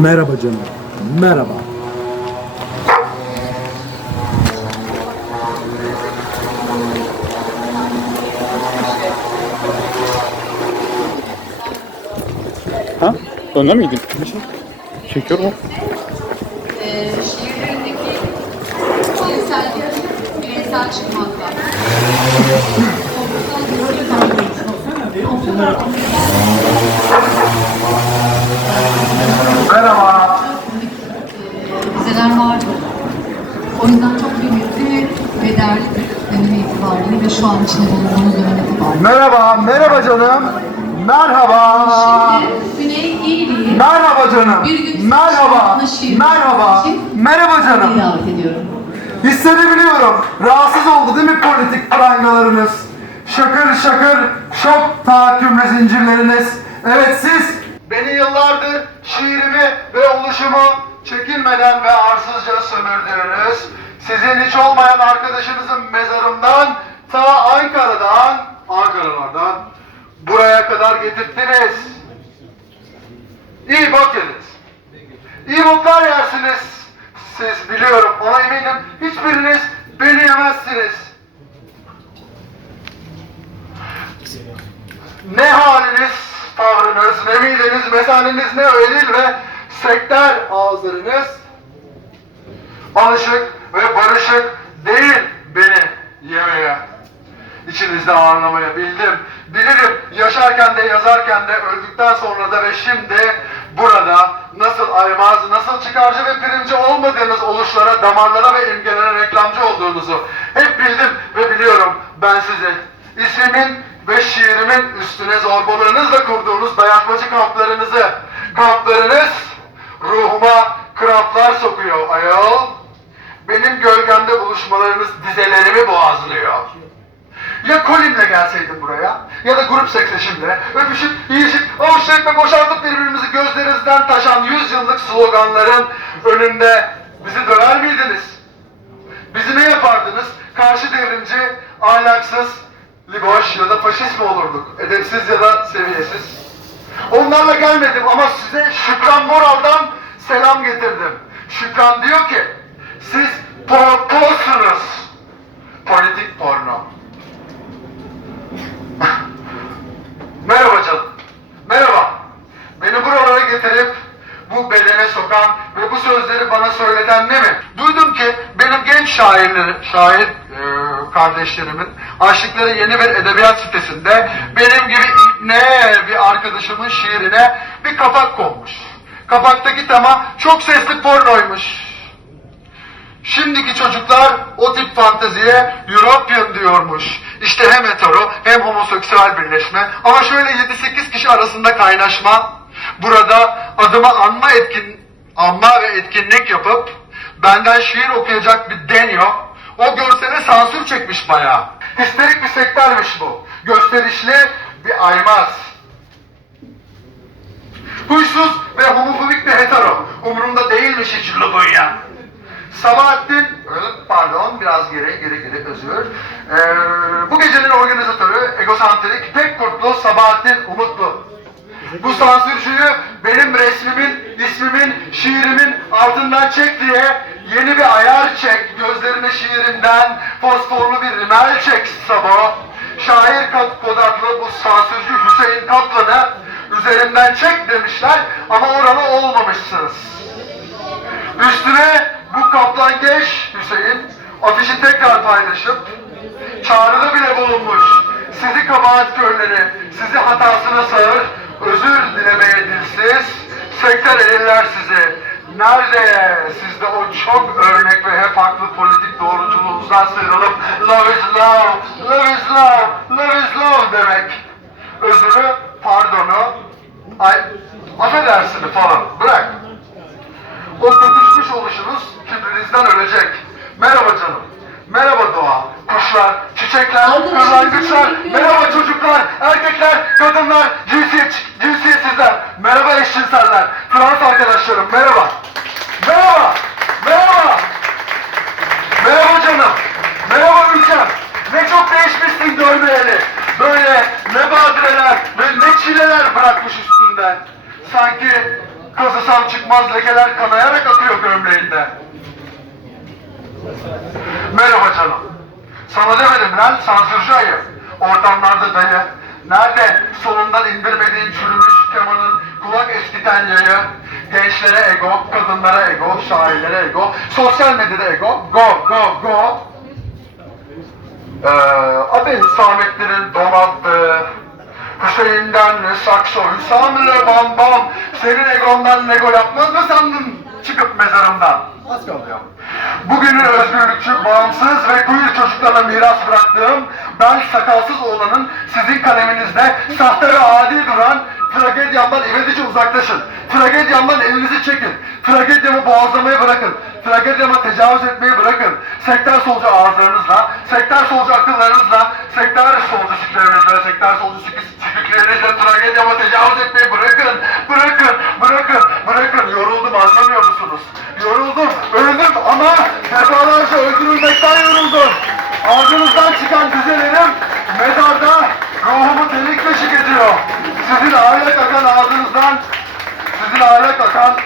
Merhaba canım. Merhaba. Ha? Önde miydin? Çekiyorum. Ee, şiirlerindeki bireysel, bireysel çıkmakla. Merhaba. Dizeler vardı. O yüzden çok kıymetli ve değerli bir dönemi itibariyle ve şu an içinde bulunduğumuz dönem itibariyle. Merhaba, merhaba canım. Merhaba. Şimdi Güney İyiliği Merhaba canım. Bir gün Merhaba. Merhaba. Merhaba canım. davet ediyorum. Hissedebiliyorum. Rahatsız oldu değil mi politik prangalarınız? Şakır şakır şok tahakkümle zincirleriniz. Evet siz beni yıllardır şiirimi ve oluşumu çekinmeden ve arsızca sömürdünüz. Sizin hiç olmayan arkadaşınızın mezarından ta Ankara'dan, Ankara'lardan buraya kadar getirttiniz. İyi bok yediniz. İyi boklar yersiniz. Siz biliyorum, ona eminim. Hiçbiriniz beni yemezsiniz. Ne haliniz, tavrınız, ne mideniz, mesaneniz, ne öğrenil ve sekter ağızlarınız alışık ve barışık değil beni yemeye. İçinizde ağırlamaya bildim. Bilirim yaşarken de yazarken de öldükten sonra da ve şimdi burada nasıl aymaz, nasıl çıkarcı ve primci olmadığınız oluşlara, damarlara ve imgelere reklamcı olduğunuzu hep bildim ve biliyorum ben sizi. İsmimin ve şiirimin üstüne zorbalığınızla kurduğunuz dayatmacı kamplarınızı, kamplarınız ruhuma kramplar sokuyor ayol. Benim gölgemde buluşmalarınız dizelerimi boğazlıyor. Ya kolimle gelseydim buraya ya da grup seksleşimle öpüşüp, yiyişip, avuşlayıp ve boşaltıp birbirimizi gözlerinizden taşan yüzyıllık sloganların önünde bizi döver miydiniz? Bizi ne yapardınız? Karşı devrimci, ahlaksız, liboş ya da faşist mi olurduk? Edepsiz ya da seviyesiz? Onlarla gelmedim ama size Şükran Moral'dan selam getirdim. Şükran diyor ki, siz pornosunuz. Politik porno. Merhaba canım. Merhaba. Beni buralara getirip bu bedene sokan ve bu sözleri bana söyleten ne mi? Duydum ki benim genç şairleri, şair e, kardeşlerimin açtıkları yeni bir edebiyat sitesinde benim gibi ne bir arkadaşımın şiirine bir kapak konmuş. Kapaktaki tema çok sesli pornoymuş. Şimdiki çocuklar o tip fanteziye European diyormuş. İşte hem hetero hem homoseksüel birleşme ama şöyle 7-8 kişi arasında kaynaşma. Burada adıma anma etkin anma ve etkinlik yapıp benden şiir okuyacak bir denyo o görsele sansür çekmiş bayağı. Histerik bir sektörmüş bu. Gösterişli bir aymaz. Huysuz ve homofobik bir hetero. Umurumda değilmiş hiç Lubunya. Sabahattin, pardon biraz geri geri geri özür. Ee, bu gecenin organizatörü egosantrik, pek kurtlu Sabahattin Umutlu. Bu sansürcüyü benim resmimin, ismimin, şiirimin altından çek diye yeni bir ayar çek. Gözlerine şiirinden fosforlu bir rimel çek Sabo. Şair kodaklı bu sansürcü Hüseyin Kaplan'ı üzerinden çek demişler ama oralı olmamışsınız. Üstüne bu kaplan geç Hüseyin afişi tekrar paylaşıp çağrıda bile bulunmuş. Sizi kabahat körleri, sizi hatasına sağır, özür dilemeye dilsiz, sektör eliller sizi. Nerede sizde o çok örnek ve hep haklı politik doğruculuğunuzdan sıyrılıp love is love, love is love, love is love demek. Özürü, pardonu, ay, affedersini falan bırak. O tutuşmuş oluşunuz kibrinizden ölecek. Merhaba canım. Merhaba doğa. Kuşlar, çiçekler, kırlangıçlar. bekliyorum. Merhaba çocuklar, erkekler, kadınlar, cinsiyet, cinsiyetsizler. Merhaba eşcinseller. Trans arkadaşlarım merhaba. Merhaba. Merhaba. Merhaba canım. Merhaba ülkem. Ne çok değişmişsin görmeyeli. Böyle ne badireler ve ne çileler bırakmış üstünden. Sanki Kazısam çıkmaz lekeler kanayarak akıyor gömleğinde. Merhaba canım. Sana demedim lan sansürcü ayı. Ortamlarda dayı. Nerede solundan indirmediğin çürümüş kemanın kulak eskiten yayı. Gençlere ego, kadınlara ego, şairlere ego, sosyal medyada ego. Go, go, go. Ee, adı Hüsamettin'in donattığı Hüseyin'den sakso, Hüsami'le bam bam Senin egondan nego yapmaz mı sandın çıkıp mezarımdan? Az kalıyor. Bugünün özgürlükçü, bağımsız ve queer çocuklarına miras bıraktığım ben sakalsız olanın sizin kaleminizde sahte ve adi duran tragedyamdan ivedice uzaklaşın. Tragedyamdan elinizi çekin. Tragedyamı boğazlamayı bırakın. Tragedyama tecavüz etmeyi bırakın. Sektör solcu ağızlarınızla, sektör solcu akıllarınızla, sektör solcu siklerinizle, sektör solcu sikiklerinizle tragedyama tecavüz etmeyi bırakın. Bırakın, bırakın, bırakın. Yoruldum anlamıyor musunuz? Yoruldum, öldüm ama defalarca öldürülmekten yoruldum. Ağzınızdan çıkan güzelerim mezarda akan ağzınızdan, sizin ahlak akan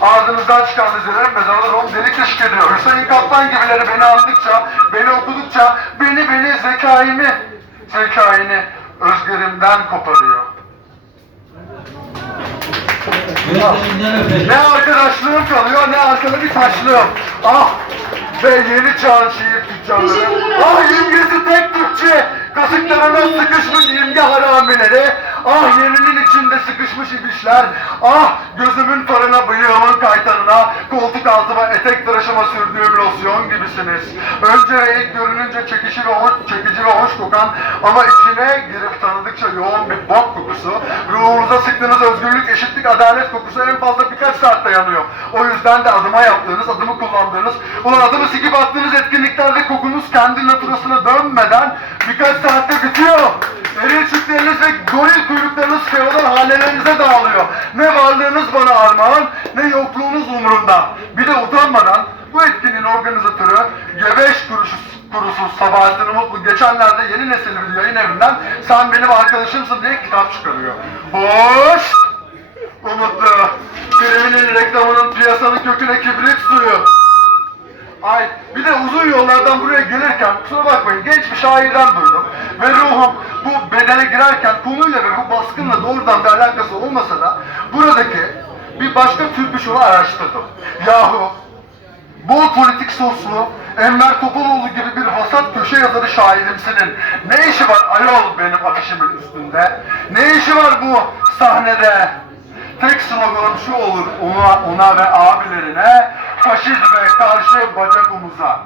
Ağzınızdan çıkan dizelerim mezarda ruhum delik deşik ediyor. Hüseyin Kaplan gibileri beni andıkça, beni okudukça, beni beni zekaimi, zekaini özgürümden koparıyor. Ne arkadaşlığım kalıyor ne arkada bir taşlığım. Ah ve yeni çağın şiir tüccarları. Ah imgesi tek Türkçe. Kasıklarına sıkışmış imge haramileri. Ah yerinin içinde sıkışmış ibişler. Ah gözümün farına bıyığımın kaytanına. Koltuk altıma etek tıraşıma sürdüğüm losyon gibisiniz. Önce ilk görününce çekişi ve hoş, çekici ve hoş kokan ama içine girip tanıdıkça yoğun bir bok kokusu. Ruhunuza sıktığınız özgürlük, eşitlik, adalet kokusu en fazla birkaç saat dayanıyor. O yüzden de adıma yaptığınız, adımı kullandığınız, ulan adımı sikip attığınız etkinliklerde kokunuz kendi naturasına dönmeden birkaç saatte bitiyor. Eril çiftleriniz ve goril kuyruklarınız feodal hanelerinize dağılıyor. Ne varlığınız bana armağan, ne yokluğunuz umurumda. Bir de utanmadan bu etkinin organizatörü Gebeş kuruşu kurusu Sabahattin Umutlu geçenlerde yeni nesil bir yayın evinden sen benim arkadaşımsın diye kitap çıkarıyor. Hoş! Umutlu, filminin reklamının piyasanın köküne kibrit suyu. Ay bir de uzun yollardan buraya gelirken kusura bakmayın genç bir şairden duydum. Ve ruhum bu bedene girerken konuyla ve bu baskınla doğrudan bir alakası olmasa da buradaki bir başka türbüşonu araştırdım. Yahu bol politik soslu Enver Topaloğlu gibi bir vasat köşe yazarı şairimsinin ne işi var ayol benim afişimin üstünde? Ne işi var bu sahnede? Tek sloganım şu olur ona, ona ve abilerine faşizme karşı bacak omuza.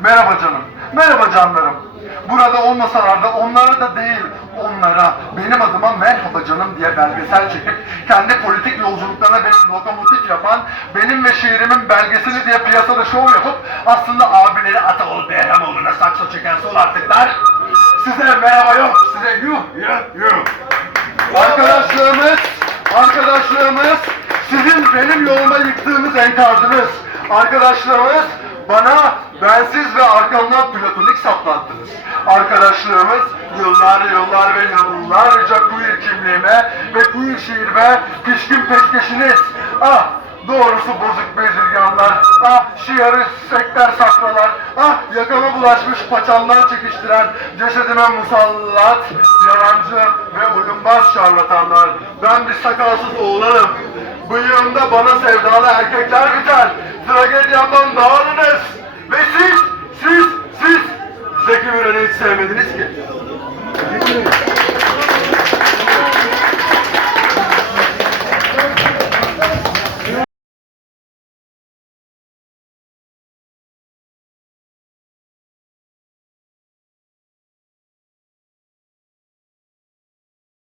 Merhaba canım, merhaba canlarım. Burada olmasalar da onlara da değil, onlara benim adıma merhaba canım diye belgesel çekip kendi politik yolculuklarına beni lokomotif yapan, benim ve şiirimin belgeseli diye piyasada şov yapıp aslında abileri Ataoğlu Behramoğlu'na sakso çeken sol artıklar size merhaba yok, size yuh yuh yuh. Arkadaşlığımız, arkadaşlığımız sizin benim yoluma yıktığınız enkazınız. Arkadaşlığımız bana bensiz ve arkamdan platonik saplanttınız. Arkadaşlığımız yıllar yıllar ve yıllarca queer kimliğime ve queer şiirime pişkin peşkeşiniz. Ah Doğrusu bozuk bezirganlar, ah şiarı sekter sakralar, ah yakama bulaşmış paçamdan çekiştiren cesedime musallat, yalancı ve uyumbaz şarlatanlar. Ben bir sakalsız oğlanım. Bıyığımda bana sevdalı erkekler biter. Tragedyamdan dağılınız. Ve siz, siz, siz Zeki Müren'i hiç sevmediniz ki.